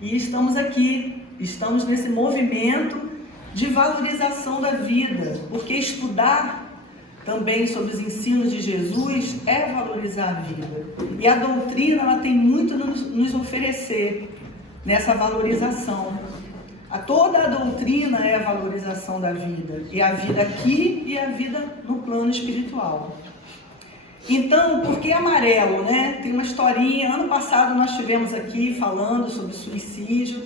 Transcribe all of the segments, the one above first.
E estamos aqui, estamos nesse movimento de valorização da vida, porque estudar também sobre os ensinos de Jesus é valorizar a vida. E a doutrina ela tem muito a nos oferecer nessa valorização. Toda a doutrina é a valorização da vida, e a vida aqui e a vida no plano espiritual. Então, por que amarelo, né? Tem uma historinha, ano passado nós estivemos aqui falando sobre suicídio,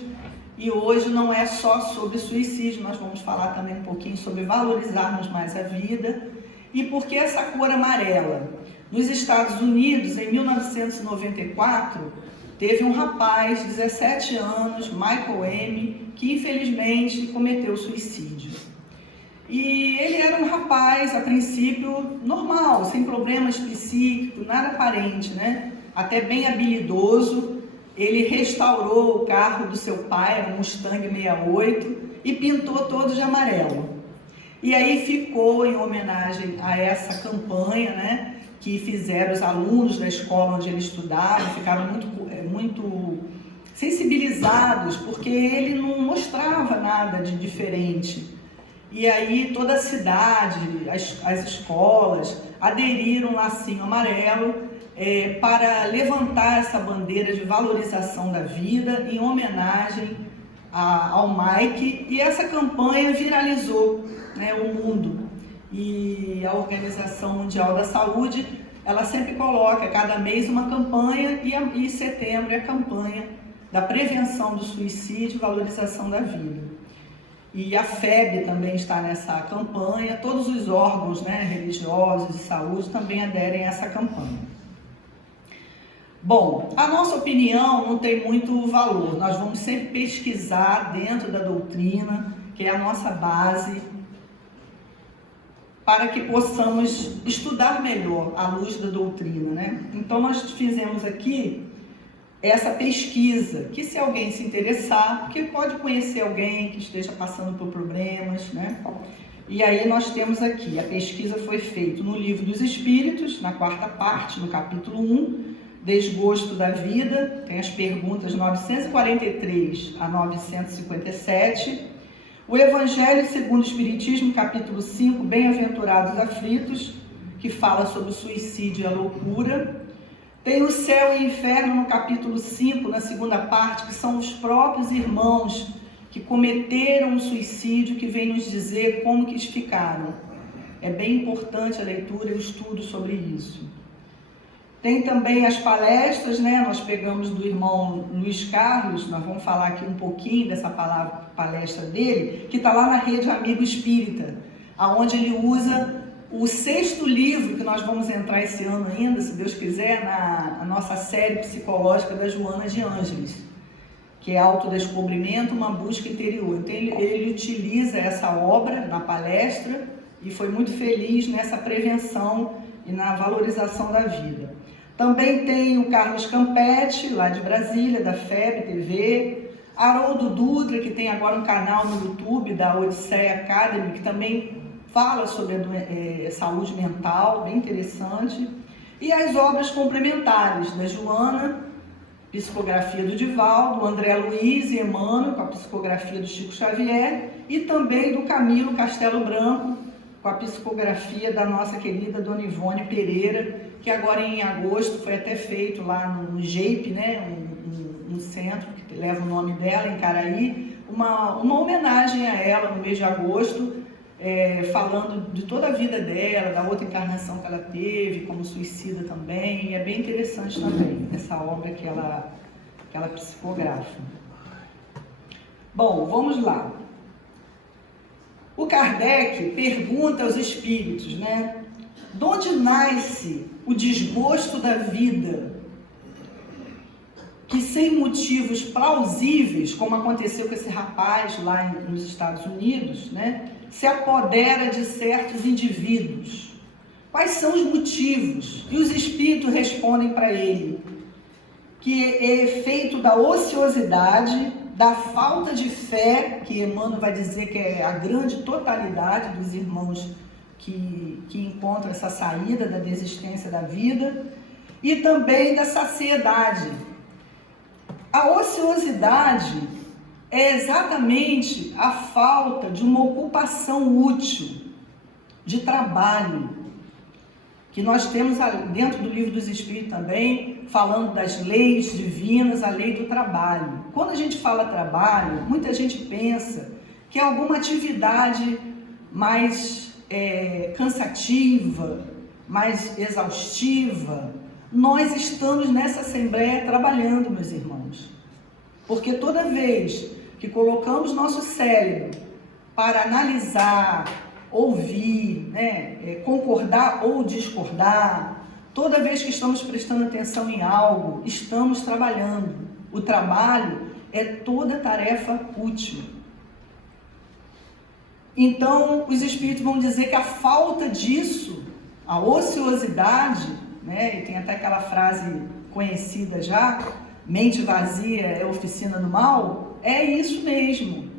e hoje não é só sobre suicídio, nós vamos falar também um pouquinho sobre valorizarmos mais a vida. E por que essa cor amarela? Nos Estados Unidos, em 1994, teve um rapaz de 17 anos, Michael M., que infelizmente cometeu suicídio. E ele era um rapaz, a princípio, normal, sem problemas psíquicos, nada aparente, né? Até bem habilidoso. Ele restaurou o carro do seu pai, um Mustang 68, e pintou todo de amarelo. E aí ficou em homenagem a essa campanha, né, que fizeram os alunos da escola onde ele estudava, ficaram muito sensibilizados, porque ele não mostrava nada de diferente. E aí toda a cidade, as escolas aderiram um lacinho amarelo para levantar essa bandeira de valorização da vida em homenagem ao Mike, e essa campanha viralizou, né, o mundo. E a Organização Mundial da Saúde, ela sempre coloca cada mês uma campanha, e setembro é a campanha da prevenção do suicídio e valorização da vida. E a FEB também está nessa campanha, todos os órgãos, né, religiosos de saúde também aderem a essa campanha. Bom, a nossa opinião não tem muito valor, nós vamos sempre pesquisar dentro da doutrina, que é a nossa base, para que possamos estudar melhor à luz da doutrina, né? Então nós fizemos aqui essa pesquisa, que se alguém se interessar, porque pode conhecer alguém que esteja passando por problemas, né? E aí nós temos aqui, a pesquisa foi feita no Livro dos Espíritos, na 4ª parte, no capítulo 1, Desgosto da Vida, tem as perguntas 943 a 957, o Evangelho segundo o Espiritismo, capítulo 5, Bem-aventurados aflitos, que fala sobre o suicídio e a loucura. Tem o Céu e o Inferno, no capítulo 5, na 2ª parte, que são os próprios irmãos que cometeram o suicídio, que vem nos dizer como que eles ficaram. É bem importante a leitura e o estudo sobre isso. Tem também as palestras, né? Nós pegamos do irmão Luiz Carlos, nós vamos falar aqui um pouquinho dessa palestra dele, que está lá na Rede Amigo Espírita, onde ele usa o 6º livro, que nós vamos entrar esse ano ainda, se Deus quiser, na nossa série psicológica da Joana de Ângeles, que é Autodescobrimento, uma busca interior. Então ele utiliza essa obra na palestra e foi muito feliz nessa prevenção e na valorização da vida. Também tem o Carlos Campetti, lá de Brasília, da FEB TV, Haroldo Dutra, que tem agora um canal no YouTube da Odisseia Academy, que também fala sobre a saúde mental, bem interessante. E as obras complementares da Joana, psicografia do Divaldo, do André Luiz e Emmanuel, com a psicografia do Chico Xavier, e também do Camilo Castelo Branco, com a psicografia da nossa querida Dona Ivone Pereira, que agora em agosto foi até feito lá no GEIP, né, um centro que leva o nome dela, em Caraí, uma homenagem a ela no mês de agosto, falando de toda a vida dela, da outra encarnação que ela teve, como suicida também, e é bem interessante também essa obra que ela psicografa. Bom, vamos lá. O Kardec pergunta aos espíritos, né? De onde nasce o desgosto da vida, que sem motivos plausíveis, como aconteceu com esse rapaz lá nos Estados Unidos, né, se apodera de certos indivíduos? Quais são os motivos? E os espíritos respondem para ele que é efeito da ociosidade, da falta de fé, que Emmanuel vai dizer que é a grande totalidade dos irmãos que encontram essa saída da desistência da vida, e também da saciedade, A ociosidade é exatamente a falta de uma ocupação útil, de trabalho, que nós temos dentro do Livro dos Espíritos também, falando das leis divinas, a lei do trabalho. Quando a gente fala trabalho, muita gente pensa que é alguma atividade mais cansativa, mais exaustiva. Nós estamos nessa assembleia trabalhando, meus irmãos, porque toda vez que colocamos nosso cérebro para analisar, ouvir, concordar ou discordar, toda vez que estamos prestando atenção em algo, estamos trabalhando. O trabalho é toda tarefa útil. Então, os espíritos vão dizer que a falta disso, a ociosidade, e tem até aquela frase conhecida já, mente vazia é oficina do mal, é isso mesmo.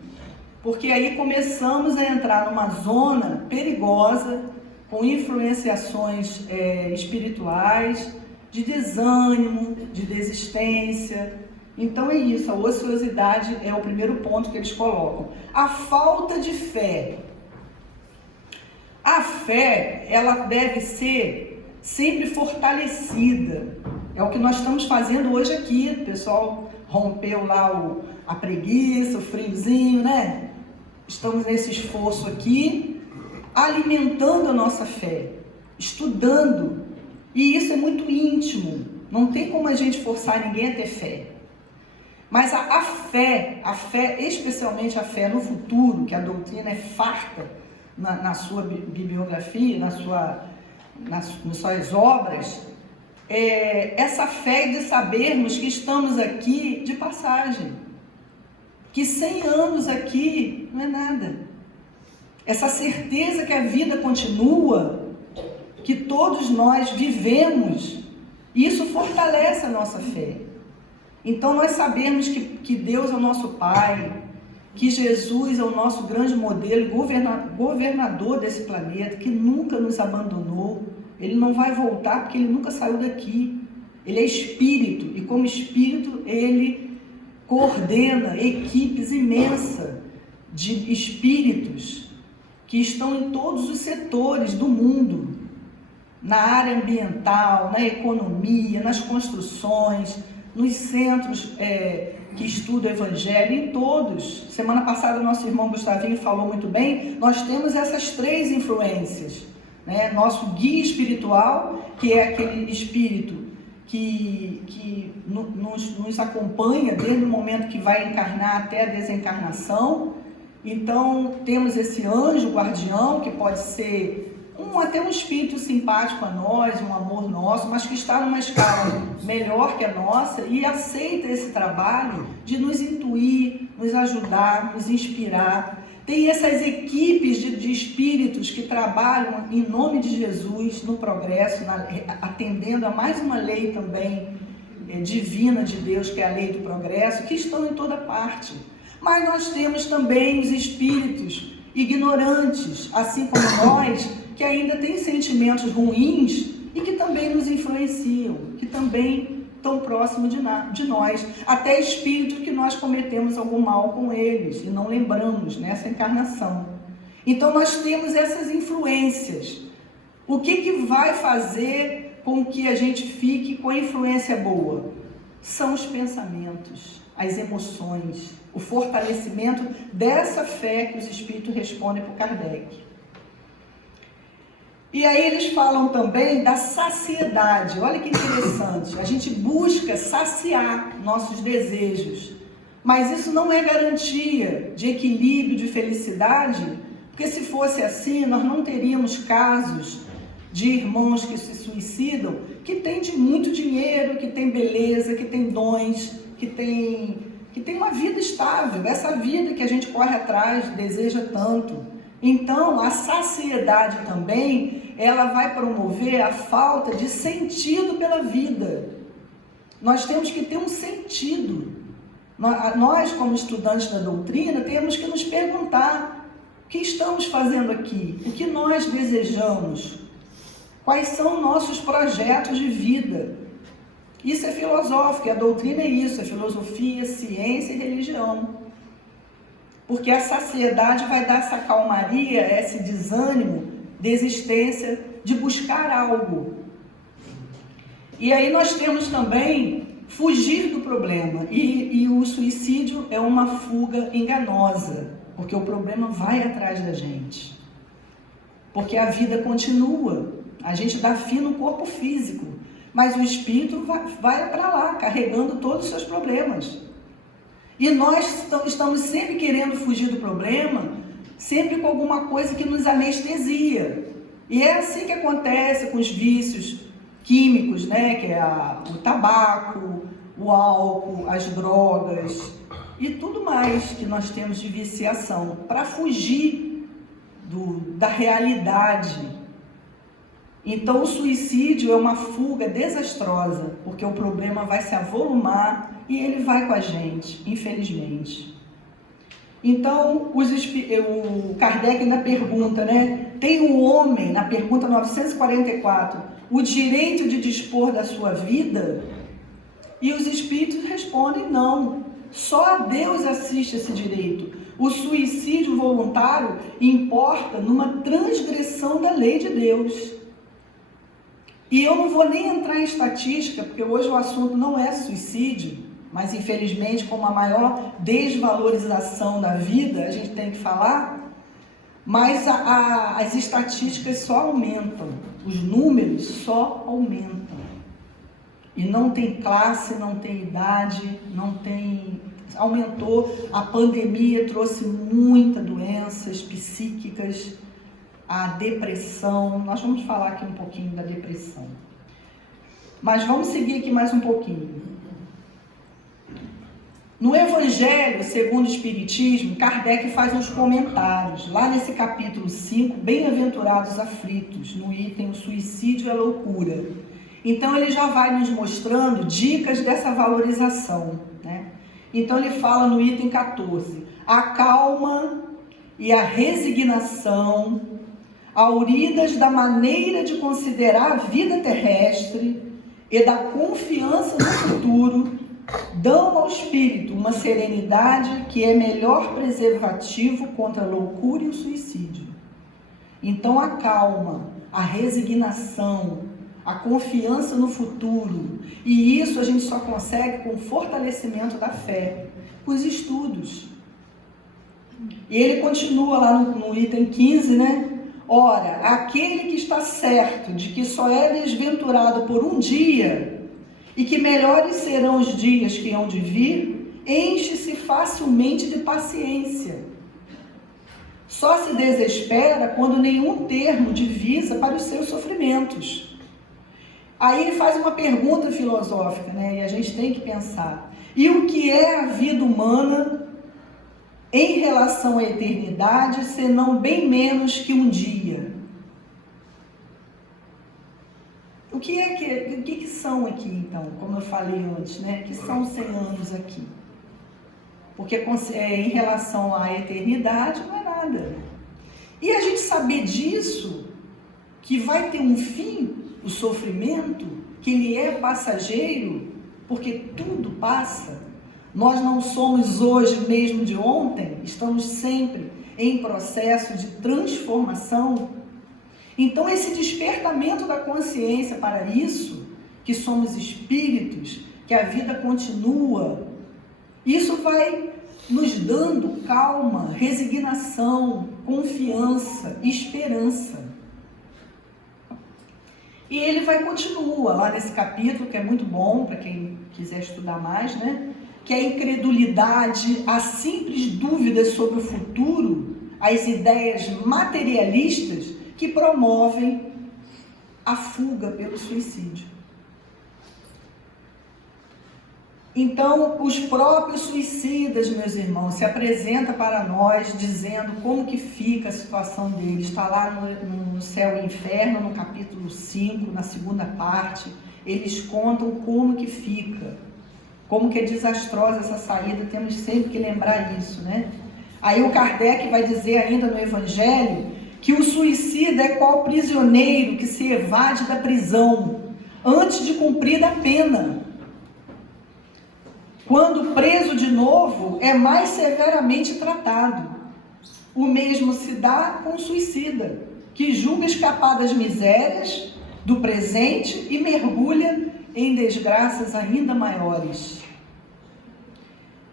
Porque aí começamos a entrar numa zona perigosa, com influenciações espirituais, de desânimo, de desistência. Então é isso, a ociosidade é o primeiro ponto que eles colocam. A falta de fé. A fé, ela deve ser sempre fortalecida. É o que nós estamos fazendo hoje aqui. O pessoal rompeu lá a preguiça, o friozinho, né? Estamos nesse esforço aqui, alimentando a nossa fé, estudando. E isso é muito íntimo. Não tem como a gente forçar ninguém a ter fé. Mas a fé, especialmente a fé no futuro, que a doutrina é farta na sua bibliografia, nas suas obras, essa fé de sabermos que estamos aqui de passagem, que 100 anos aqui não é nada. Essa certeza que a vida continua, que todos nós vivemos, isso fortalece a nossa fé. Então nós sabemos que Deus é o nosso Pai, que Jesus é o nosso grande modelo, governador desse planeta, que nunca nos abandonou. Ele não vai voltar porque ele nunca saiu daqui. Ele é espírito, e como espírito ele coordena equipes imensas de espíritos que estão em todos os setores do mundo, na área ambiental, na economia, nas construções, nos centros que estudam o Evangelho, em todos. Semana passada o nosso irmão Gustavinho falou muito bem, nós temos essas 3 influências, nosso guia espiritual, que é aquele espírito que nos acompanha desde o momento que vai encarnar até a desencarnação. Então temos esse anjo guardião, que pode ser até um espírito simpático a nós, um amor nosso, mas que está numa escala melhor que a nossa e aceita esse trabalho de nos intuir, nos ajudar, nos inspirar. Tem essas equipes de espíritos que trabalham em nome de Jesus no progresso, atendendo a mais uma lei também divina de Deus, que é a lei do progresso, que estão em toda parte. Mas nós temos também os espíritos ignorantes, assim como nós, que ainda têm sentimentos ruins e que também nos influenciam, que também estão próximos de nós, até espíritos que nós cometemos algum mal com eles e não lembramos nessa encarnação. Então nós temos essas influências. O que vai fazer com que a gente fique com a influência boa? São os pensamentos, as emoções, o fortalecimento dessa fé que os espíritos respondem para o Kardec. E aí eles falam também da saciedade. Olha que interessante, a gente busca saciar nossos desejos, mas isso não é garantia de equilíbrio, de felicidade, porque se fosse assim, nós não teríamos casos de irmãos que se suicidam, que têm de muito dinheiro, que têm beleza, que têm dons, que têm uma vida estável, essa vida que a gente corre atrás, deseja tanto. Então, a saciedade também, ela vai promover a falta de sentido pela vida. Nós temos que ter um sentido. Nós, como estudantes da doutrina, temos que nos perguntar: o que estamos fazendo aqui? O que nós desejamos? Quais são nossos projetos de vida? Isso é filosófico, e a doutrina é isso, é filosofia, ciência e religião. Porque a saciedade vai dar essa calmaria, esse desânimo de existência, de buscar algo. E aí nós temos também fugir do problema. E o suicídio é uma fuga enganosa, porque o problema vai atrás da gente. Porque a vida continua. A gente dá fim no corpo físico, mas o espírito vai para lá, carregando todos os seus problemas. E nós estamos sempre querendo fugir do problema, sempre com alguma coisa que nos anestesia. E é assim que acontece com os vícios químicos, né? Que é o tabaco, o álcool, as drogas e tudo mais que nós temos de viciação, para fugir da realidade. Então o suicídio é uma fuga desastrosa, porque o problema vai se avolumar e ele vai com a gente, infelizmente. Então o Kardec ainda pergunta, né? Tem o homem, na pergunta 944, o direito de dispor da sua vida? E os espíritos respondem não. Só a Deus assiste esse direito. O suicídio voluntário importa numa transgressão da lei de Deus. E eu não vou nem entrar em estatística, porque hoje o assunto não é suicídio, mas infelizmente, como a maior desvalorização da vida, a gente tem que falar, mas as estatísticas só aumentam, os números só aumentam. E não tem classe, não tem idade, não tem... Aumentou, a pandemia trouxe muitas doenças psíquicas, a depressão. Nós vamos falar aqui um pouquinho da depressão. Mas vamos seguir aqui mais um pouquinho. No Evangelho, segundo o Espiritismo, Kardec faz uns comentários. Lá nesse capítulo 5, bem-aventurados aflitos, no item o suicídio é loucura. Então ele já vai nos mostrando dicas dessa valorização, né? Então ele fala no item 14, a calma e a resignação, auridas da maneira de considerar a vida terrestre e da confiança no futuro, dão ao espírito uma serenidade que é melhor preservativo contra a loucura e o suicídio. Então a calma, a resignação, a confiança no futuro, e isso a gente só consegue com o fortalecimento da fé, com os estudos. E ele continua lá no item 15, né? Ora, aquele que está certo de que só é desventurado por um dia, e que melhores serão os dias que hão de vir, enche-se facilmente de paciência. Só se desespera quando nenhum termo divisa para os seus sofrimentos. Aí ele faz uma pergunta filosófica, né? E a gente tem que pensar. E o que é a vida humana em relação à eternidade, senão bem menos que um dia? O que são aqui, então, como eu falei antes, né? Que são 100 anos aqui? Porque em relação à eternidade não é nada. E a gente saber disso, que vai ter um fim, o sofrimento, que ele é passageiro, porque tudo passa. Nós não somos hoje mesmo de ontem, estamos sempre em processo de transformação. Então esse despertamento da consciência para isso, que somos espíritos, que a vida continua, isso vai nos dando calma, resignação, confiança, esperança. E ele continua lá nesse capítulo, que é muito bom para quem quiser estudar mais, né? Que é a incredulidade, a simples dúvida sobre o futuro, as ideias materialistas que promovem a fuga pelo suicídio. Então, os próprios suicidas, meus irmãos, se apresentam para nós dizendo como que fica a situação deles. Está lá no Céu e Inferno, no capítulo 5, na segunda parte, eles contam como que fica, como que é desastrosa essa saída, temos sempre que lembrar isso, né? Aí o Kardec vai dizer ainda no Evangelho que o suicida é qual prisioneiro que se evade da prisão antes de cumprir a pena. Quando preso de novo, é mais severamente tratado. O mesmo se dá com o suicida, que julga escapar das misérias do presente e mergulha em desgraças ainda maiores.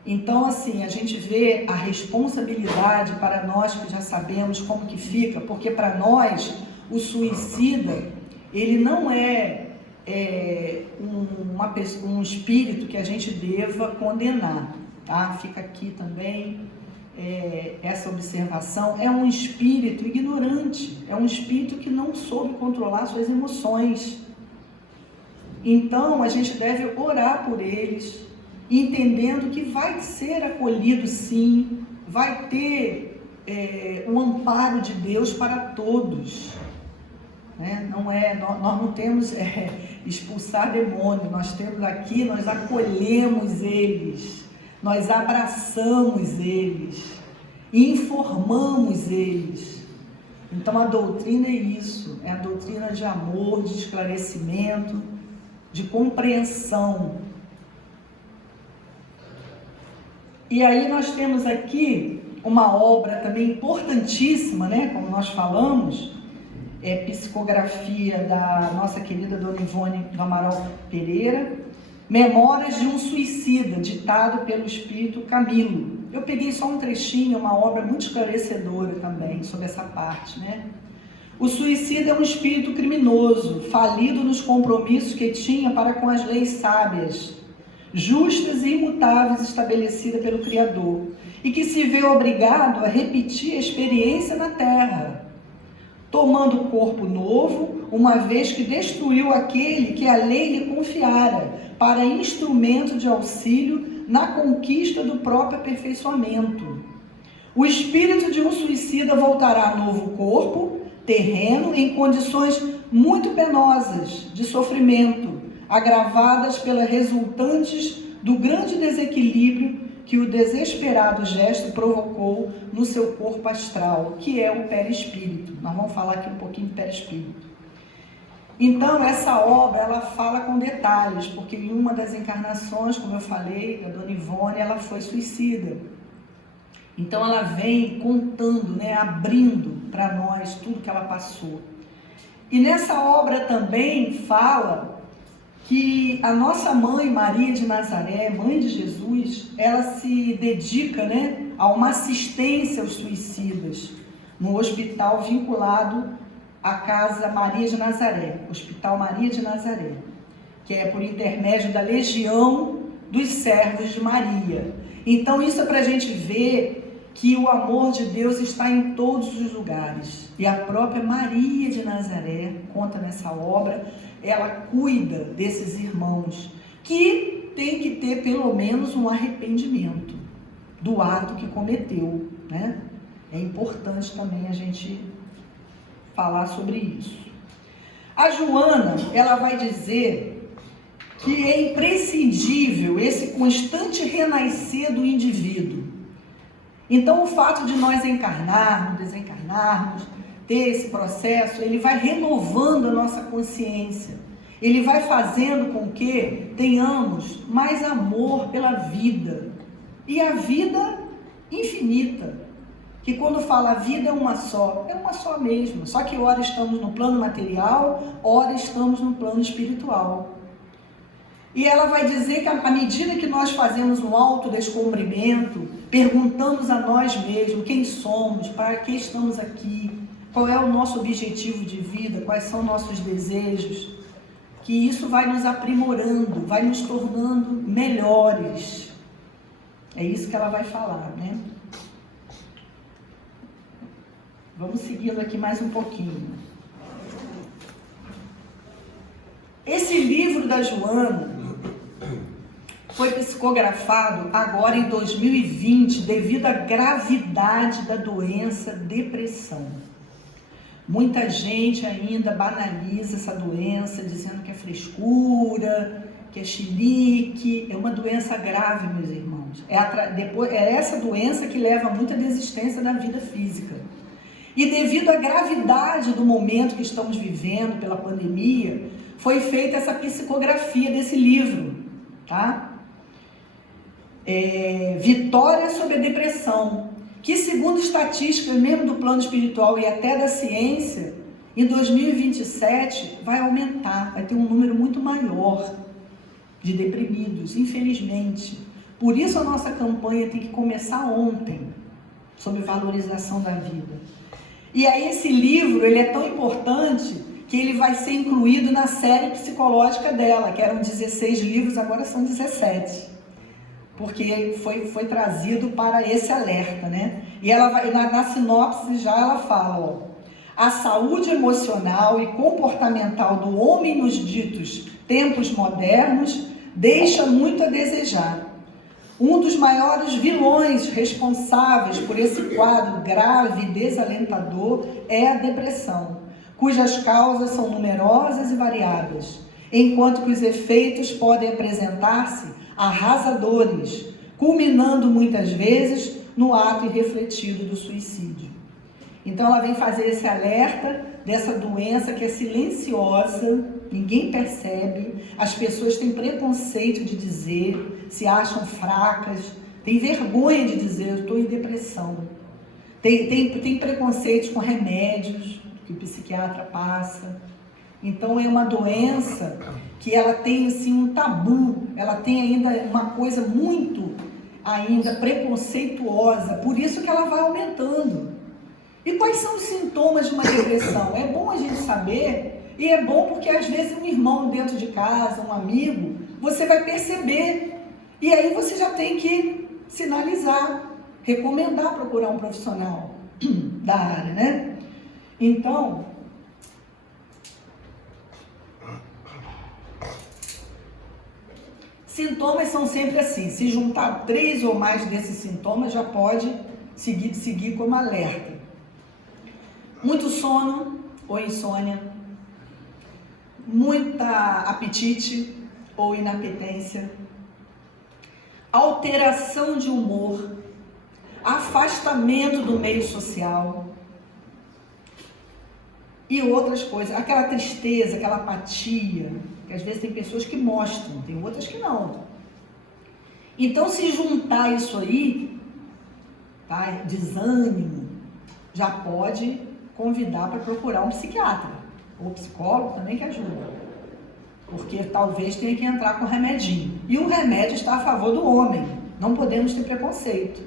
Então, assim, a gente vê a responsabilidade para nós que já sabemos como que fica, porque para nós, o suicida, ele não é um espírito que a gente deva condenar, tá? Fica aqui também essa observação. É um espírito ignorante, é um espírito que não soube controlar suas emoções. Então, a gente deve orar por eles, entendendo que vai ser acolhido sim, vai ter o amparo de Deus para todos. Né? Nós não temos expulsar demônio, nós temos aqui, nós acolhemos eles, nós abraçamos eles, informamos eles. Então a doutrina é isso, é a doutrina de amor, de esclarecimento, de compreensão. E aí nós temos aqui uma obra também importantíssima, né? Como nós falamos, psicografia da nossa querida Dona Ivone do Amaral Pereira, Memórias de um Suicida, ditado pelo Espírito Camilo. Eu peguei só um trechinho, uma obra muito esclarecedora também sobre essa parte, né? O suicida é um espírito criminoso, falido nos compromissos que tinha para com as leis sábias, justas e imutáveis estabelecidas pelo Criador, e que se vê obrigado a repetir a experiência na Terra, tomando corpo novo, uma vez que destruiu aquele que a lei lhe confiara, para instrumento de auxílio na conquista do próprio aperfeiçoamento. O espírito de um suicida voltará a novo corpo, terreno, em condições muito penosas de sofrimento, agravadas pelas resultantes do grande desequilíbrio que o desesperado gesto provocou no seu corpo astral, que é o perispírito. Nós vamos falar aqui um pouquinho de perispírito. Então, essa obra, ela fala com detalhes, porque em uma das encarnações, como eu falei, a Dona Ivone, ela foi suicida. Então, ela vem contando, né, abrindo para nós tudo que ela passou. E nessa obra também fala que a nossa mãe, Maria de Nazaré, mãe de Jesus, ela se dedica, né, a uma assistência aos suicidas, no hospital vinculado à Casa Maria de Nazaré, Hospital Maria de Nazaré, que é por intermédio da Legião dos Servos de Maria. Então isso é para a gente ver que o amor de Deus está em todos os lugares. E a própria Maria de Nazaré, conta nessa obra, ela cuida desses irmãos, que tem que ter pelo menos um arrependimento do ato que cometeu, né? É importante também a gente falar sobre isso. A Joana, ela vai dizer que é imprescindível esse constante renascer do indivíduo. Então, o fato de nós encarnarmos, desencarnarmos, ter esse processo, ele vai renovando a nossa consciência. Ele vai fazendo com que tenhamos mais amor pela vida. E a vida infinita. Que quando fala a vida é uma só mesmo. Só que ora estamos no plano material, ora estamos no plano espiritual. E ela vai dizer que à medida que nós fazemos um autodescobrimento, perguntamos a nós mesmos quem somos, para que estamos aqui, qual é o nosso objetivo de vida, quais são nossos desejos, que isso vai nos aprimorando, vai nos tornando melhores. É isso que ela vai falar, né? Vamos seguindo aqui mais um pouquinho. Esse livro da Joana foi psicografado agora em 2020 devido à gravidade da doença depressão. Muita gente ainda banaliza essa doença, dizendo que é frescura, que é chilique. É uma doença grave, meus irmãos. É essa doença que leva a muita desistência da vida física. E devido à gravidade do momento que estamos vivendo pela pandemia, foi feita essa psicografia desse livro, tá? vitória sobre a depressão, que segundo estatísticas mesmo do plano espiritual e até da ciência, em 2027 vai aumentar, vai ter um número muito maior de deprimidos, infelizmente. Por isso a nossa campanha tem que começar ontem, sobre valorização da vida. E aí esse livro, ele é tão importante que ele vai ser incluído na série psicológica dela, que eram 16 livros, agora são 17. Porque foi trazido para esse alerta, né? E ela vai, na sinopse já ela fala, ó, a saúde emocional e comportamental do homem nos ditos tempos modernos deixa muito a desejar. Um dos maiores vilões responsáveis por esse quadro grave e desalentador é a depressão, cujas causas são numerosas e variadas, enquanto que os efeitos podem apresentar-se arrasadores, culminando muitas vezes no ato irrefletido do suicídio. Então ela vem fazer esse alerta dessa doença que é silenciosa, ninguém percebe, as pessoas têm preconceito de dizer, se acham fracas, têm vergonha de dizer, eu estou em depressão. Tem preconceitos com remédios que o psiquiatra passa. Então é uma doença que ela tem assim, um tabu, ela tem ainda uma coisa muito ainda preconceituosa, por isso que ela vai aumentando. E quais são os sintomas de uma depressão? É bom a gente saber, e é bom porque às vezes um irmão dentro de casa, um amigo, você vai perceber, e aí você já tem que sinalizar, recomendar procurar um profissional da área, né? Então, sintomas são sempre assim, se juntar 3 ou mais desses sintomas já pode seguir como alerta. Muito sono ou insônia, muita apetite ou inapetência, alteração de humor, afastamento do meio social e outras coisas, aquela tristeza, aquela apatia, que às vezes tem pessoas que mostram, tem outras que não. Então se juntar isso aí, tá? Desânimo, já pode convidar para procurar um psiquiatra ou psicólogo também que ajuda, porque talvez tenha que entrar com remedinho, e o remédio está a favor do homem, não podemos ter preconceito.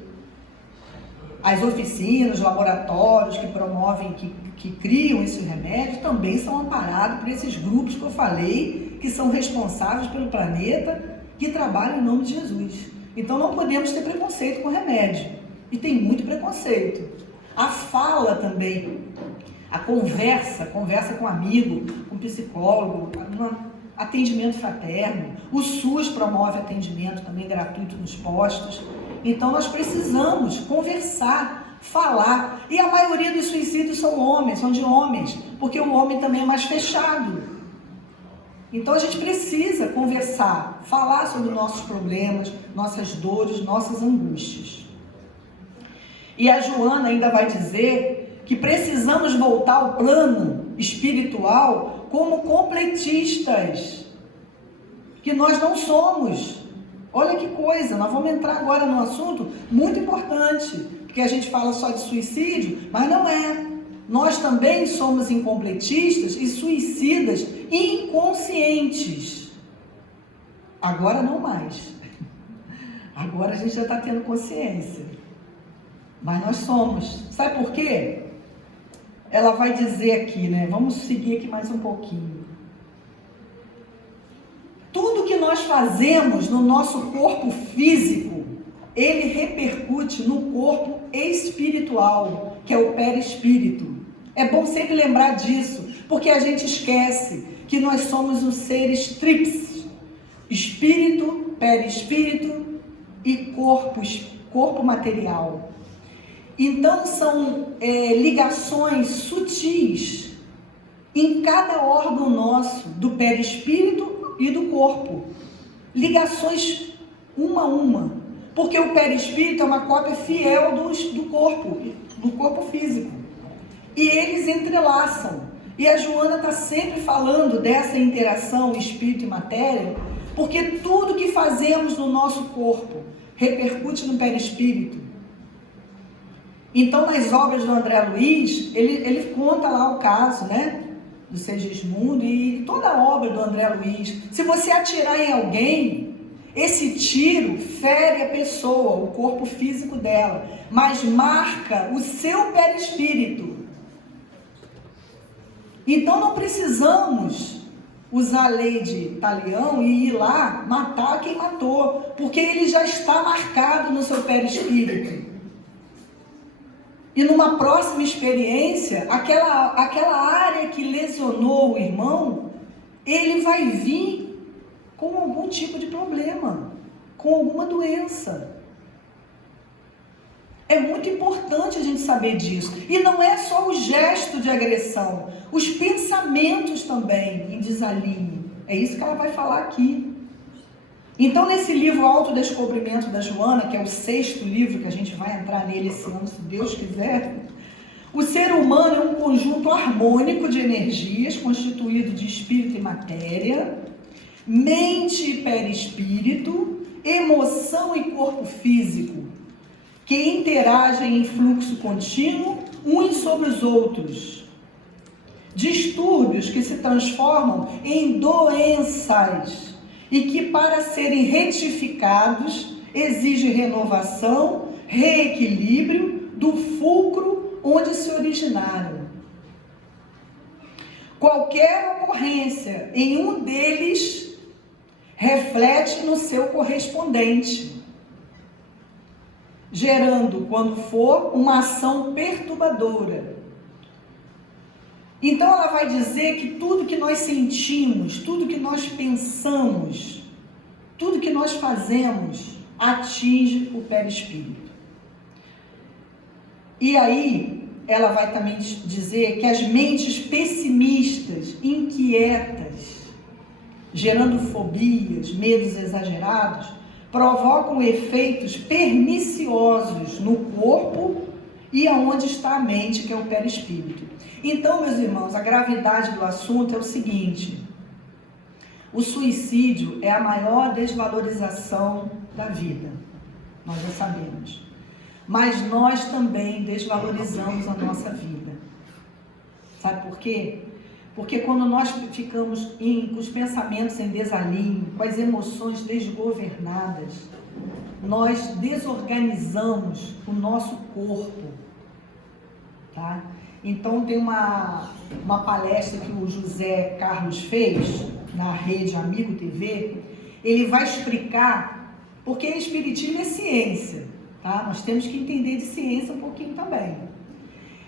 As oficinas, laboratórios que promovem, que criam esse remédio também são amparados por esses grupos que eu falei, que são responsáveis pelo planeta, que trabalham em nome de Jesus. Então não podemos ter preconceito com remédio, e tem muito preconceito. A fala também, a conversa com amigo, com psicólogo, atendimento fraterno, o SUS promove atendimento também gratuito nos postos. Então nós precisamos conversar, falar, e a maioria dos suicídios são de homens, porque o homem também é mais fechado. Então a gente precisa conversar, falar sobre nossos problemas, nossas dores, nossas angústias. E a Joana ainda vai dizer que precisamos voltar ao plano espiritual como completistas, que nós não somos. Olha que coisa, nós vamos entrar agora num assunto muito importante, porque a gente fala só de suicídio, mas não é. Nós também somos incompletistas e suicidas inconscientes. Agora não mais. Agora a gente já está tendo consciência. Mas nós somos. Sabe por quê? Ela vai dizer aqui, né? Vamos seguir aqui mais um pouquinho. Tudo que nós fazemos no nosso corpo físico, ele repercute no corpo espiritual, que é o perispírito. É bom sempre lembrar disso, porque a gente esquece que nós somos os seres tríplices: espírito, perispírito e corpo material. Então são ligações sutis em cada órgão nosso, do perispírito e do corpo. Ligações uma a uma, porque o perispírito é uma cópia fiel do corpo físico. E eles entrelaçam. E a Joana está sempre falando dessa interação espírito e matéria, porque tudo que fazemos no nosso corpo repercute no perispírito. Então, nas obras do André Luiz, ele conta lá o caso, né, do Segismundo e toda a obra do André Luiz. Se você atirar em alguém, esse tiro fere a pessoa, o corpo físico dela, mas marca o seu perispírito. Então não precisamos usar a lei de Talião e ir lá matar quem matou, porque ele já está marcado no seu perispírito. E numa próxima experiência, aquela área que lesionou o irmão, ele vai vir com algum tipo de problema, com alguma doença. É muito importante a gente saber disso. E não é só o gesto de agressão, os pensamentos também em desalinho. É isso que ela vai falar aqui. Então, nesse livro Autodescobrimento da Joana, que é o 6º livro que a gente vai entrar nele esse ano, se Deus quiser, o ser humano é um conjunto harmônico de energias, constituído de espírito e matéria, mente e perispírito, emoção e corpo físico, que interagem em fluxo contínuo uns sobre os outros. Distúrbios que se transformam em doenças e que, para serem retificados, exigem renovação, reequilíbrio do fulcro onde se originaram. Qualquer ocorrência em um deles reflete no seu correspondente, gerando, quando for, uma ação perturbadora. Então ela vai dizer que tudo que nós sentimos, tudo que nós pensamos, tudo que nós fazemos, atinge o perispírito. E aí ela vai também dizer que as mentes pessimistas, inquietas, gerando fobias, medos exagerados, provocam efeitos perniciosos no corpo e aonde está a mente, que é o perispírito. Então, meus irmãos, a gravidade do assunto é o seguinte: o suicídio é a maior desvalorização da vida, nós já sabemos. Mas nós também desvalorizamos a nossa vida. Sabe por quê? Porque quando nós ficamos com os pensamentos em desalinho, com as emoções desgovernadas, nós desorganizamos o nosso corpo, tá? Então tem uma palestra que o José Carlos fez na rede Amigo TV. Ele vai explicar, porque o espiritismo é ciência, tá? Nós temos que entender de ciência um pouquinho também.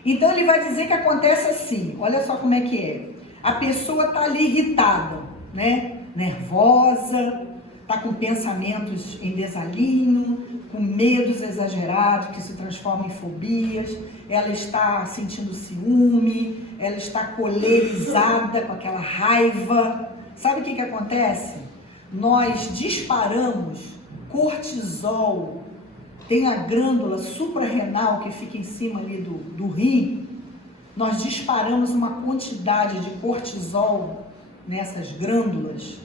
Então ele vai dizer que acontece assim, olha só como é que é. A pessoa está ali irritada, né? Nervosa, está com pensamentos em desalinho, com medos exagerados que se transformam em fobias, ela está sentindo ciúme, ela está colerizada com aquela raiva. Sabe o que acontece? Nós disparamos cortisol, tem a glândula suprarrenal que fica em cima ali do rim, nós disparamos uma quantidade de cortisol nessas glândulas,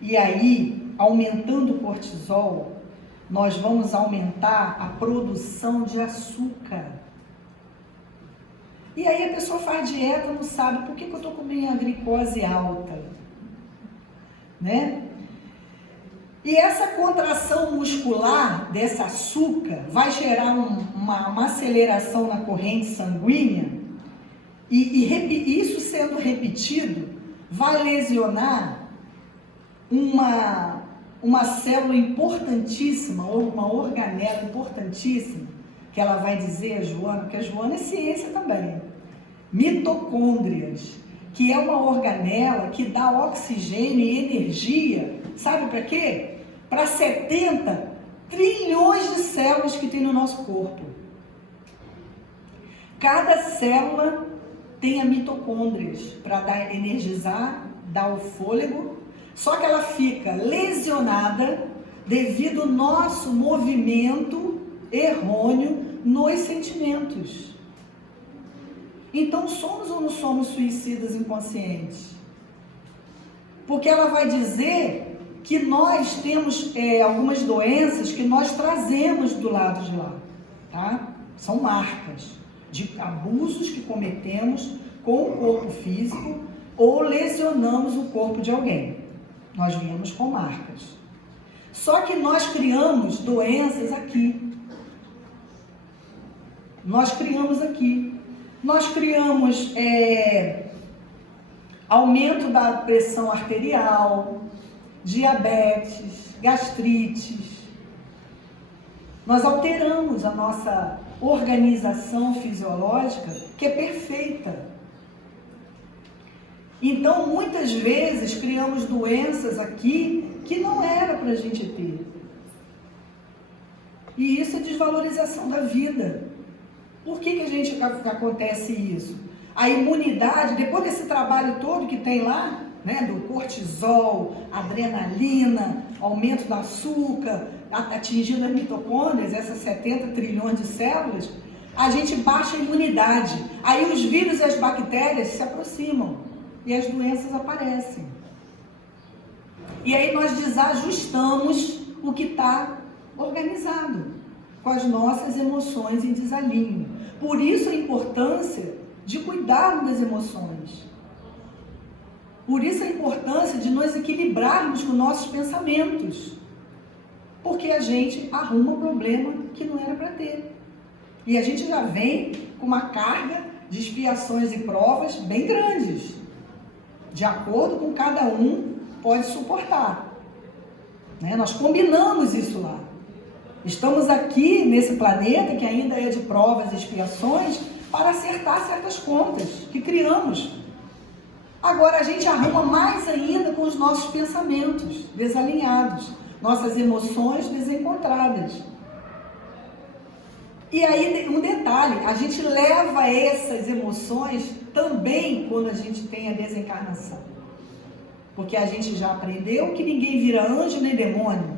e aí, aumentando o cortisol, nós vamos aumentar a produção de açúcar. E aí a pessoa faz dieta, não sabe por que eu estou com minha glicose alta, né? E essa contração muscular desse açúcar vai gerar uma aceleração na corrente sanguínea, e isso sendo repetido, vai lesionar uma célula importantíssima, ou uma organela importantíssima, que ela vai dizer a Joana, porque a Joana é ciência também, mitocôndrias, que é uma organela que dá oxigênio e energia, sabe para quê? Para 70 trilhões de células que tem no nosso corpo. Cada célula tem a mitocôndrias para energizar, dar o fôlego, só que ela fica lesionada devido ao nosso movimento errôneo nos sentimentos. Então, somos ou não somos suicidas inconscientes? Porque ela vai dizer que nós temos algumas doenças que nós trazemos do lado de lá, tá? São marcas de abusos que cometemos com o corpo físico ou lesionamos o corpo de alguém. Nós viemos com marcas. Só que nós criamos doenças aqui. Nós criamos aqui. Nós criamos aumento da pressão arterial, diabetes, gastrites. Nós alteramos a nossa organização fisiológica, que é perfeita. Então, muitas vezes, criamos doenças aqui que não era para a gente ter. E isso é desvalorização da vida. Por que acontece isso? A imunidade, depois desse trabalho todo que tem lá, né, do cortisol, adrenalina, aumento do açúcar, atingindo as mitocôndrias, essas 70 trilhões de células, a gente baixa a imunidade. Aí os vírus e as bactérias se aproximam e as doenças aparecem. E aí nós desajustamos o que está organizado, com as nossas emoções em desalinho. Por isso a importância de cuidarmos das emoções. Por isso a importância de nos equilibrarmos com nossos pensamentos. Porque a gente arruma problema que não era para ter. E a gente já vem com uma carga de expiações e provas bem grandes. De acordo com cada um pode suportar. Né? Nós combinamos isso lá. Estamos aqui nesse planeta que ainda é de provas e expiações para acertar certas contas que criamos. Agora a gente arruma mais ainda com os nossos pensamentos desalinhados, nossas emoções desencontradas. E aí um detalhe, a gente leva essas emoções também quando a gente tem a desencarnação. Porque a gente já aprendeu que ninguém vira anjo nem demônio.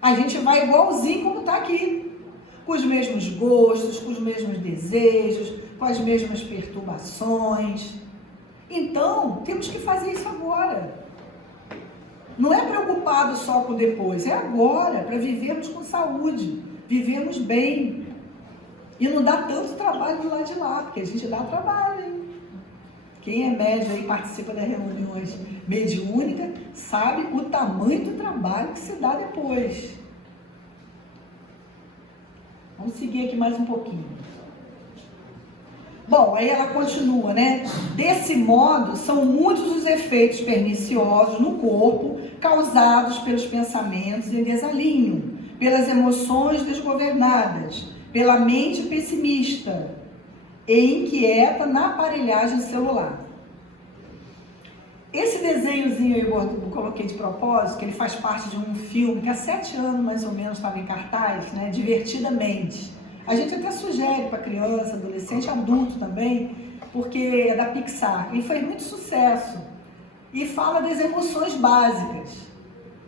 A gente vai igualzinho como está aqui. Com os mesmos gostos, com os mesmos desejos, com as mesmas perturbações. Então, temos que fazer isso agora. Não é preocupado só com depois, é agora, para vivermos com saúde, vivermos bem. E não dá tanto trabalho do lado de lá, porque a gente dá trabalho, hein? Quem é médium e participa das reuniões mediúnicas sabe o tamanho do trabalho que se dá depois. Vamos seguir aqui mais um pouquinho. Bom, aí ela continua, né? Desse modo, são muitos os efeitos perniciosos no corpo causados pelos pensamentos em desalinho, pelas emoções desgovernadas, pela mente pessimista e inquieta na aparelhagem celular. Esse desenhozinho aí eu coloquei de propósito, que ele faz parte de um filme que há 7 anos mais ou menos estava em cartaz, né? Divertidamente. A gente até sugere para criança, adolescente, adulto também, porque é da Pixar. Ele fez muito sucesso e fala das emoções básicas.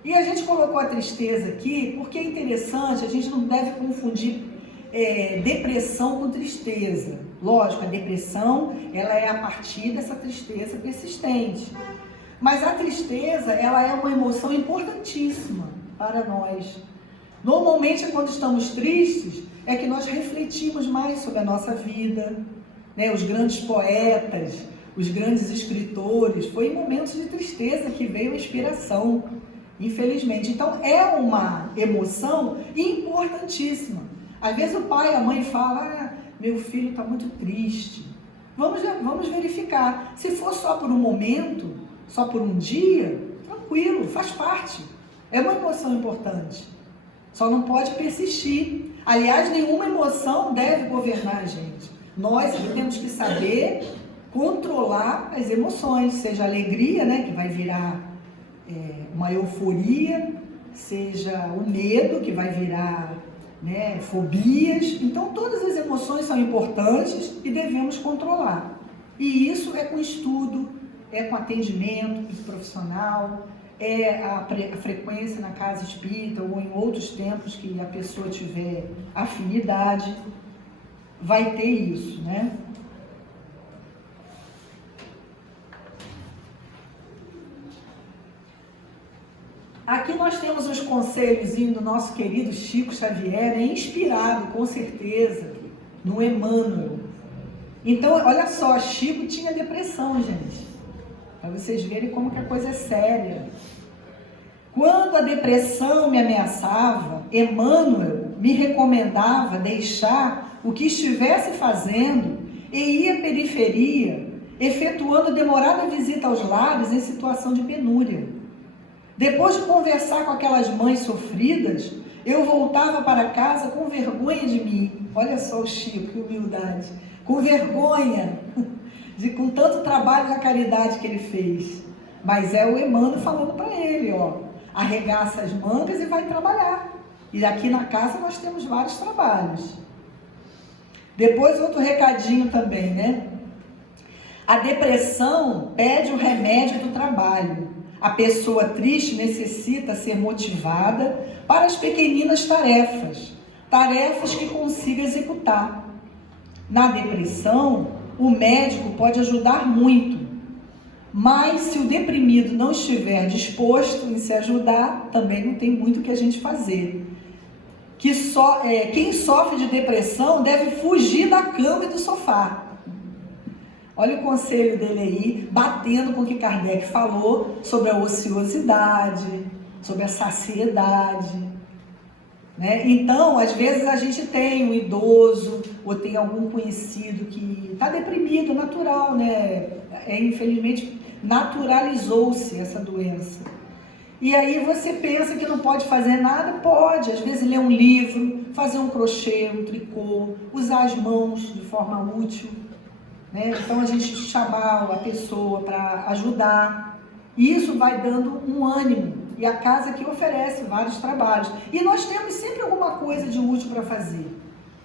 E a gente colocou a tristeza aqui porque é interessante, a gente não deve confundir depressão com tristeza. Lógico, a depressão ela é a partir dessa tristeza persistente. Mas a tristeza ela é uma emoção importantíssima para nós. Normalmente, quando estamos tristes, é que nós refletimos mais sobre a nossa vida, né? Os grandes poetas, os grandes escritores, foi em momentos de tristeza que veio a inspiração, infelizmente. Então, é uma emoção importantíssima. Às vezes o pai e a mãe falam, meu filho está muito triste. Vamos verificar. Se for só por um momento, só por um dia, tranquilo, faz parte. É uma emoção importante. Só não pode persistir. Aliás, nenhuma emoção deve governar a gente. Nós que temos que saber controlar as emoções, seja a alegria, né, que vai virar uma euforia, seja o medo, que vai virar, né, fobias. Então, todas as emoções são importantes e devemos controlar. E isso é com estudo, é com atendimento profissional, é a frequência na casa espírita ou em outros templos que a pessoa tiver afinidade, vai ter isso, né? Aqui nós temos os conselhozinhos do nosso querido Chico Xavier, inspirado com certeza no Emmanuel. Então, olha só, Chico tinha depressão, gente, para vocês verem como que a coisa é séria. Quando a depressão me ameaçava, Emmanuel me recomendava deixar o que estivesse fazendo e ir à periferia, efetuando demorada visita aos lares em situação de penúria. Depois de conversar com aquelas mães sofridas, eu voltava para casa com vergonha de mim. Olha só o Chico, que humildade. Com vergonha, com tanto trabalho na caridade que ele fez. Mas é o Emmanuel falando para ele, ó, arregaça as mangas e vai trabalhar. E aqui na casa nós temos vários trabalhos. Depois outro recadinho também, né? A depressão pede o remédio do trabalho. A pessoa triste necessita ser motivada para as pequeninas tarefas, tarefas que consiga executar. Na depressão, o médico pode ajudar muito, mas se o deprimido não estiver disposto em se ajudar, também não tem muito o que a gente fazer. Quem sofre de depressão deve fugir da cama e do sofá. Olha o conselho dele aí, batendo com o que Kardec falou sobre a ociosidade, sobre a saciedade, né? Então, às vezes a gente tem um idoso ou tem algum conhecido que está deprimido, natural, né? Infelizmente, naturalizou-se essa doença. E aí você pensa que não pode fazer nada? Pode, às vezes ler um livro, fazer um crochê, um tricô, usar as mãos de forma útil. Então a gente chamar a pessoa para ajudar, e isso vai dando um ânimo, e a casa aqui oferece vários trabalhos, e nós temos sempre alguma coisa de útil para fazer.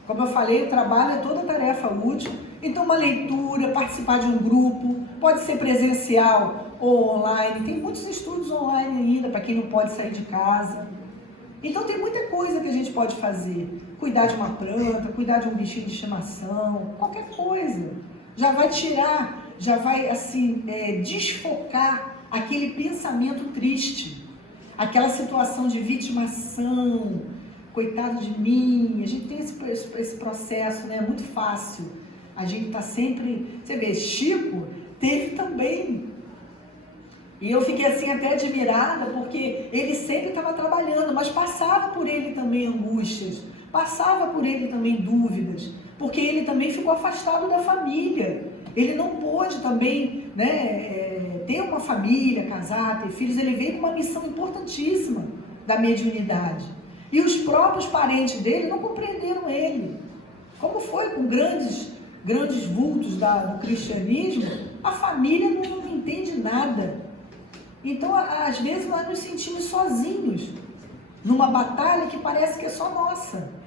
Como eu falei, o trabalho é toda tarefa útil, então uma leitura, participar de um grupo, pode ser presencial ou online, tem muitos estudos online ainda para quem não pode sair de casa. Então tem muita coisa que a gente pode fazer, cuidar de uma planta, cuidar de um bichinho de estimação, qualquer coisa. Já vai tirar, já vai assim, desfocar aquele pensamento triste, aquela situação de vitimação, coitado de mim. A gente tem esse processo, né? Muito fácil. A gente está sempre... Você vê, Chico teve também. E eu fiquei assim até admirada, porque ele sempre estava trabalhando, mas passava por ele também angústias, passava por ele também dúvidas, porque ele também ficou afastado da família. Ele não pôde também, né, ter uma família, casar, ter filhos. Ele veio com uma missão importantíssima da mediunidade. E os próprios parentes dele não compreenderam ele. Como foi com grandes vultos do cristianismo, a família não entende nada. Então, às vezes, nós nos sentimos sozinhos numa batalha que parece que é só nossa.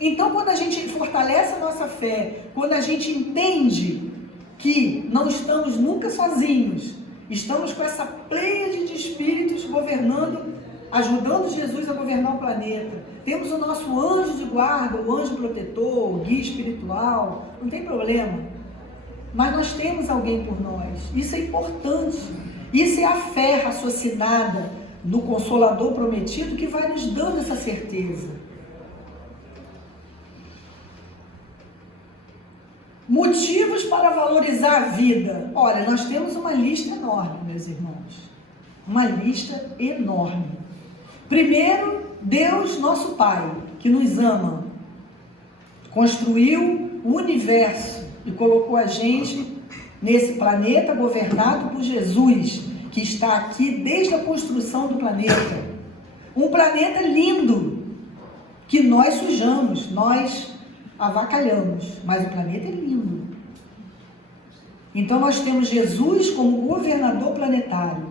Então, quando a gente fortalece a nossa fé, quando a gente entende que não estamos nunca sozinhos, estamos com essa pleiade de espíritos governando, ajudando Jesus a governar o planeta. Temos o nosso anjo de guarda, o anjo protetor, o guia espiritual, não tem problema. Mas nós temos alguém por nós. Isso é importante. Isso é a fé raciocinada no Consolador prometido que vai nos dando essa certeza. Motivos para valorizar a vida. Olha, nós temos uma lista enorme, meus irmãos. Uma lista enorme. Primeiro, Deus, nosso Pai, que nos ama, construiu o universo e colocou a gente nesse planeta governado por Jesus, que está aqui desde a construção do planeta. Um planeta lindo, que nós sujamos, nós avacalhamos, mas o planeta é lindo. Então nós temos Jesus como governador planetário.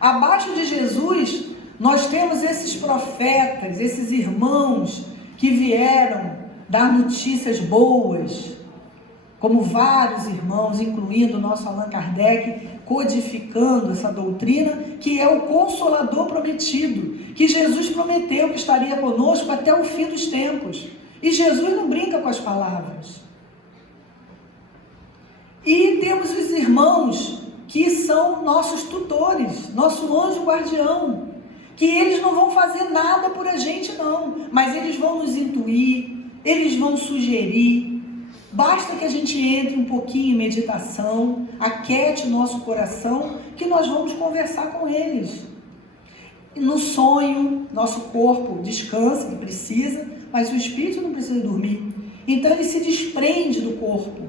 Abaixo de Jesus, nós temos esses profetas, esses irmãos que vieram dar notícias boas, como vários irmãos, incluindo o nosso Allan Kardec, codificando essa doutrina, que é o Consolador prometido, que Jesus prometeu que estaria conosco até o fim dos tempos. E Jesus não brinca com as palavras. E temos os irmãos que são nossos tutores, nosso anjo guardião, que eles não vão fazer nada por a gente não, mas eles vão nos intuir, eles vão sugerir. Basta que a gente entre um pouquinho em meditação, aquiete o nosso coração, que nós vamos conversar com eles. No sonho, nosso corpo descansa, que precisa, mas o espírito não precisa dormir. Então ele se desprende do corpo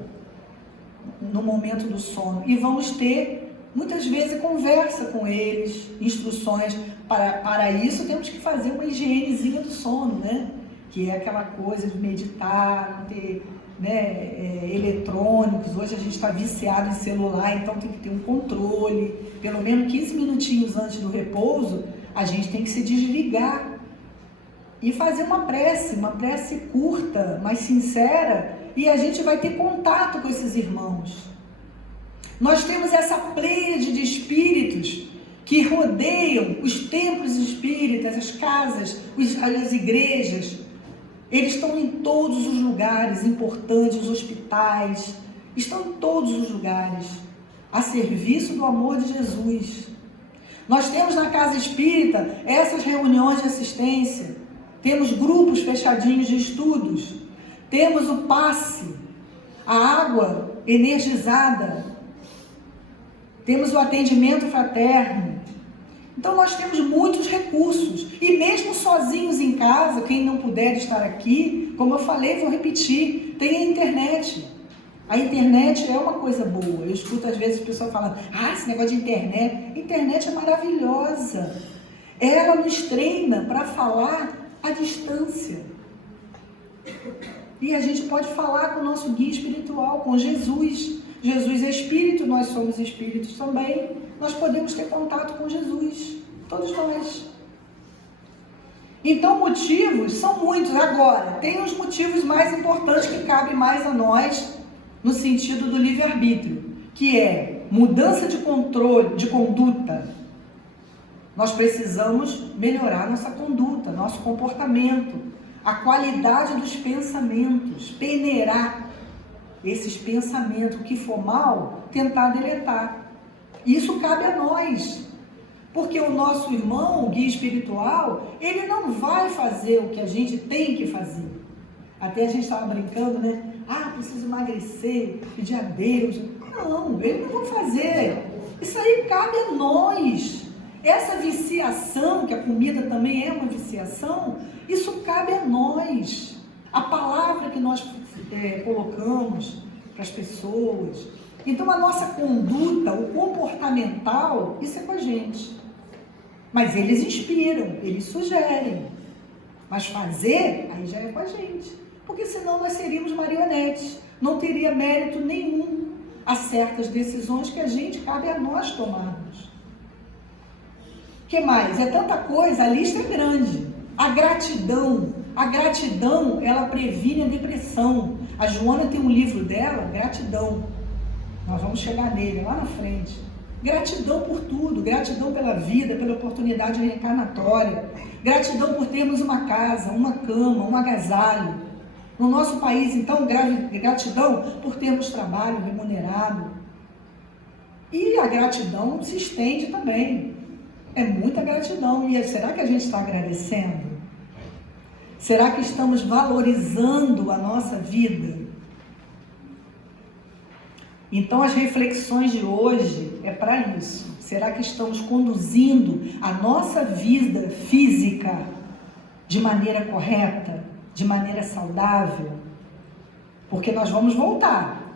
no momento do sono. E vamos ter, muitas vezes, conversa com eles, instruções. Para isso temos que fazer uma higienezinha do sono, né? Que é aquela coisa de meditar, não ter eletrônicos. Hoje a gente está viciado em celular, então tem que ter um controle. Pelo menos 15 minutinhos antes do repouso, a gente tem que se desligar e fazer uma prece curta, mas sincera, e a gente vai ter contato com esses irmãos. Nós temos essa pleiade de espíritos que rodeiam os templos espíritas, as casas, as igrejas. Eles estão em todos os lugares importantes, os hospitais, estão em todos os lugares, a serviço do amor de Jesus. Nós temos na casa espírita essas reuniões de assistência, temos grupos fechadinhos de estudos, temos o passe, a água energizada, temos o atendimento fraterno. Então nós temos muitos recursos, e mesmo sozinhos em casa, quem não puder estar aqui, como eu falei, vou repetir, tem a internet. A internet é uma coisa boa. Eu escuto às vezes pessoas falando, esse negócio de internet. Internet é maravilhosa. Ela nos treina para falar à distância. E a gente pode falar com o nosso guia espiritual, com Jesus. Jesus é espírito, nós somos espíritos também. Nós podemos ter contato com Jesus, todos nós. Então, motivos são muitos. Agora, tem os motivos mais importantes que cabem mais a nós, no sentido do livre-arbítrio, que é mudança de controle, de conduta. Nós precisamos melhorar nossa conduta, nosso comportamento, a qualidade dos pensamentos, peneirar esses pensamentos. O que for mal, tentar deletar. Isso cabe a nós, porque o nosso irmão, o guia espiritual, ele não vai fazer o que a gente tem que fazer. Até a gente estava brincando, né? Preciso emagrecer, pedir a Deus. Não, ele não vai fazer. Isso aí cabe a nós. Essa viciação, que a comida também é uma viciação, isso cabe a nós. A palavra que nós colocamos para as pessoas. Então a nossa conduta, o comportamental, isso é com a gente. Mas eles inspiram, eles sugerem. Mas fazer, aí já é com a gente. Porque senão nós seríamos marionetes. Não teria mérito nenhum a certas decisões que a gente, cabe a nós tomarmos. O que mais? É tanta coisa, a lista é grande. A gratidão, ela previne a depressão. A Joana tem um livro dela, Gratidão. Nós vamos chegar nele, lá na frente. Gratidão por tudo, gratidão pela vida, pela oportunidade reencarnatória. Gratidão por termos uma casa, uma cama, um agasalho. No nosso país, então, gratidão por termos trabalho remunerado. E a gratidão se estende também. É muita gratidão. E será que a gente está agradecendo? Será que estamos valorizando a nossa vida? Então, as reflexões de hoje é para isso. Será que estamos conduzindo a nossa vida física de maneira correta, de maneira saudável? Porque nós vamos voltar.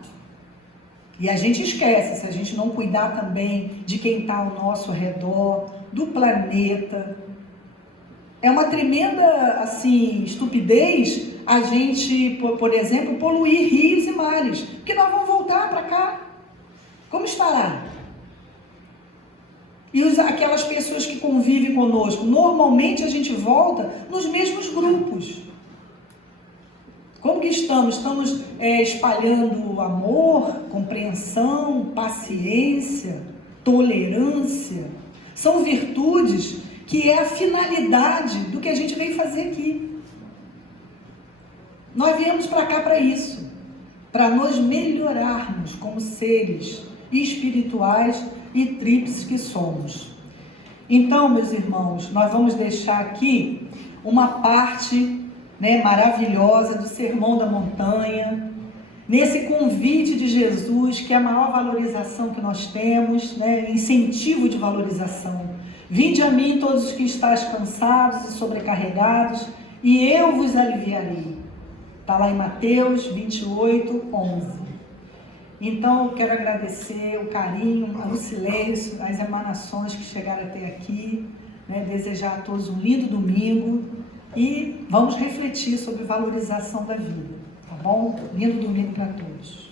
E a gente esquece, se a gente não cuidar também de quem está ao nosso redor, do planeta. É uma tremenda, estupidez a gente, por exemplo, poluir rios e mares, porque nós vamos voltar para cá. Como estará? E aquelas pessoas que convivem conosco, normalmente a gente volta nos mesmos grupos. Como que estamos? Estamos espalhando amor, compreensão, paciência, tolerância. São virtudes que é a finalidade do que a gente veio fazer aqui. Nós viemos para cá para isso, para nos melhorarmos como seres espirituais e tríplices que somos. Então, meus irmãos, nós vamos deixar aqui uma parte, maravilhosa do Sermão da Montanha, nesse convite de Jesus, que é a maior valorização que nós temos, incentivo de valorização. Vinde a mim todos os que estáis cansados e sobrecarregados, e eu vos aliviarei. Está lá em Mateus 28, 11. Então, eu quero agradecer o carinho, o silêncio, as emanações que chegaram até aqui, desejar a todos um lindo domingo e vamos refletir sobre valorização da vida, tá bom? Lindo domingo para todos.